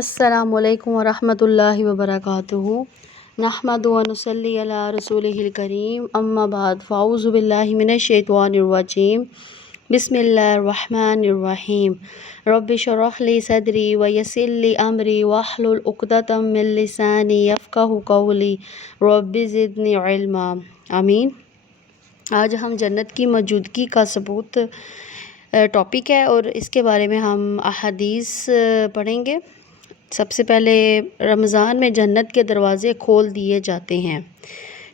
السلام علیکم ورحمۃ اللہ وبرکاتہ۔ نحمد و نصلی علی رسولہ الکریم، اما بعد، فاعوذ باللہ من الشیطان الرجیم، بسم اللہ الرحمن الرحیم۔ رب اشرح لی صدری ویسر لی امری واحلل عقدۃ من لسانی یفقہوا قولی، رب زدنی علما، آمین۔ آج ہم جنت کی موجودگی کا ثبوت ٹاپک ہے اور اس کے بارے میں ہم احادیث پڑھیں گے۔ سب سے پہلے رمضان میں جنت کے دروازے کھول دیے جاتے ہیں،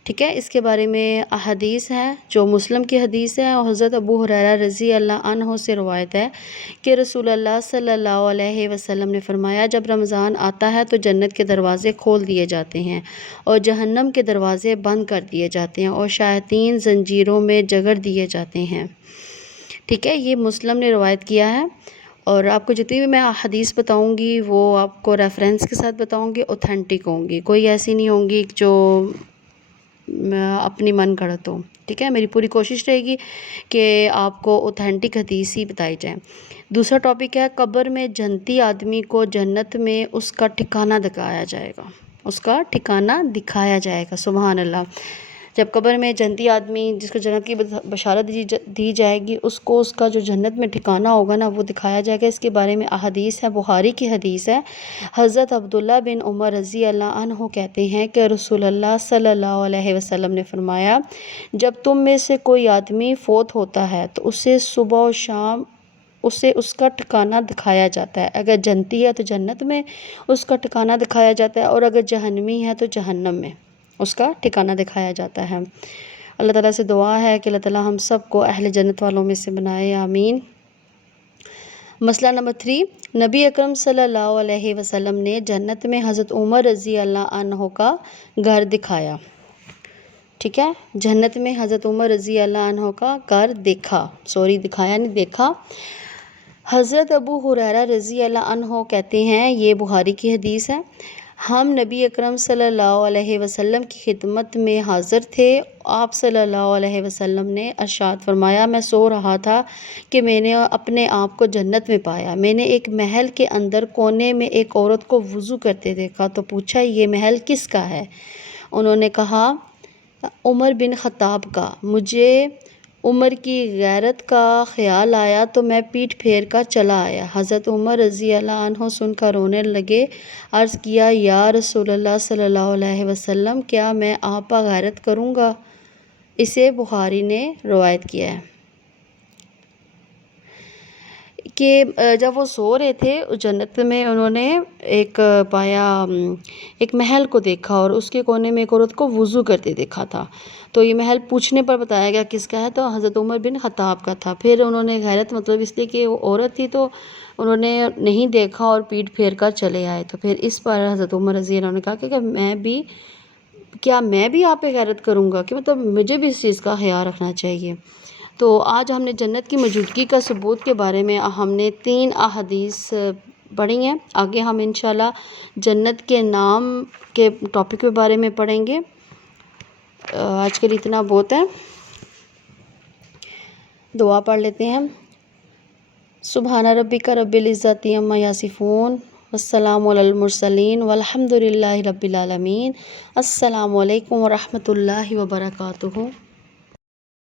ٹھیک ہے۔ اس کے بارے میں احادیث ہے جو مسلم کی حدیث ہے، اور حضرت ابو ہریرہ رضی اللہ عنہ سے روایت ہے کہ رسول اللہ صلی اللہ علیہ وسلم نے فرمایا، جب رمضان آتا ہے تو جنت کے دروازے کھول دیے جاتے ہیں اور جہنم کے دروازے بند کر دیے جاتے ہیں اور شیاطین زنجیروں میں جگڑ دیے جاتے ہیں، ٹھیک ہے۔ یہ مسلم نے روایت کیا ہے، اور آپ کو جتنی بھی میں حدیث بتاؤں گی وہ آپ کو ریفرنس کے ساتھ بتاؤں گی، اوتھینٹک ہوں گی، کوئی ایسی نہیں ہوں گی جو اپنی من گھڑت ہو، ٹھیک ہے۔ میری پوری کوشش رہے گی کہ آپ کو اوتھینٹک حدیث ہی بتائی جائیں۔ دوسرا ٹاپک ہے، قبر میں جنتی آدمی کو جنت میں اس کا ٹھکانہ دکھایا جائے گا، اس کا ٹھکانہ دکھایا جائے گا، سبحان اللہ۔ جب قبر میں جنتی آدمی جس کو جنت کی بشارت دی جائے گی، اس کو اس کا جو جنت میں ٹھکانہ ہوگا نا وہ دکھایا جائے گا۔ اس کے بارے میں احادیث ہے، بخاری کی حدیث ہے۔ حضرت عبداللہ بن عمر رضی اللہ عنہ کہتے ہیں کہ رسول اللہ صلی اللہ علیہ وسلم نے فرمایا، جب تم میں سے کوئی آدمی فوت ہوتا ہے تو اسے صبح و شام اسے اس کا ٹھکانہ دکھایا جاتا ہے۔ اگر جنتی ہے تو جنت میں اس کا ٹھکانہ دکھایا جاتا ہے، اور اگر جہنمی ہے تو جہنم میں اس کا ٹھکانہ دکھایا جاتا ہے۔ اللہ تعالیٰ سے دعا ہے کہ اللہ تعالیٰ ہم سب کو اہل جنت والوں میں سے بنائے، آمین۔ مسئلہ نمبر 3، نبی اکرم صلی اللہ علیہ وسلم نے جنت میں حضرت عمر رضی اللہ عنہ کا گھر دکھایا، ٹھیک ہے۔ جنت میں حضرت عمر رضی اللہ عنہ کا گھر دکھایا نہیں، دیکھا۔ حضرت ابو ہریرہ رضی اللہ عنہ کہتے ہیں، یہ بخاری کی حدیث ہے، ہم نبی اکرم صلی اللہ علیہ وسلم کی خدمت میں حاضر تھے۔ آپ صلی اللہ علیہ وسلم نے ارشاد فرمایا، میں سو رہا تھا کہ میں نے اپنے آپ کو جنت میں پایا۔ میں نے ایک محل کے اندر کونے میں ایک عورت کو وضو کرتے دیکھا تو پوچھا، یہ محل کس کا ہے؟ انہوں نے کہا، عمر بن خطاب کا۔ مجھے عمر کی غیرت کا خیال آیا تو میں پیٹھ پھیر کر چلا آیا۔ حضرت عمر رضی اللہ عنہ سن کر رونے لگے۔ عرض کیا، یا رسول اللہ صلی اللہ علیہ وسلم، کیا میں آپ پر غیرت کروں گا؟ اسے بخاری نے روایت کیا ہے کہ جب وہ سو رہے تھے جنت میں، انہوں نے ایک محل کو دیکھا اور اس کے کونے میں ایک عورت کو وضو کرتے دیکھا تھا۔ تو یہ محل پوچھنے پر بتایا گیا کس کا ہے، تو حضرت عمر بن خطاب کا تھا۔ پھر انہوں نے غیرت مطلب اس لیے کہ وہ عورت تھی تو انہوں نے نہیں دیکھا اور پیٹھ پھیر کر چلے آئے۔ تو پھر اس پر حضرت عمر رضی اللہ عنہ نے کہا کہ میں بھی آپ پہ غیرت کروں گا، کہ مطلب مجھے بھی اس چیز کا خیال رکھنا چاہیے۔ تو آج ہم نے جنت کی موجودگی کا ثبوت کے بارے میں ہم نے 3 احادیث پڑھی ہیں۔ آگے ہم انشاءاللہ جنت کے نام کے ٹاپک کے بارے میں پڑھیں گے۔ آج کے لیے اتنا بہت ہے، دعا پڑھ لیتے ہیں۔ سبحان ربک رب العزت عما یصفون والسلام علی المرسلین والحمد للہ رب العالمین۔ السلام علیکم ورحمۃ اللہ وبرکاتہ۔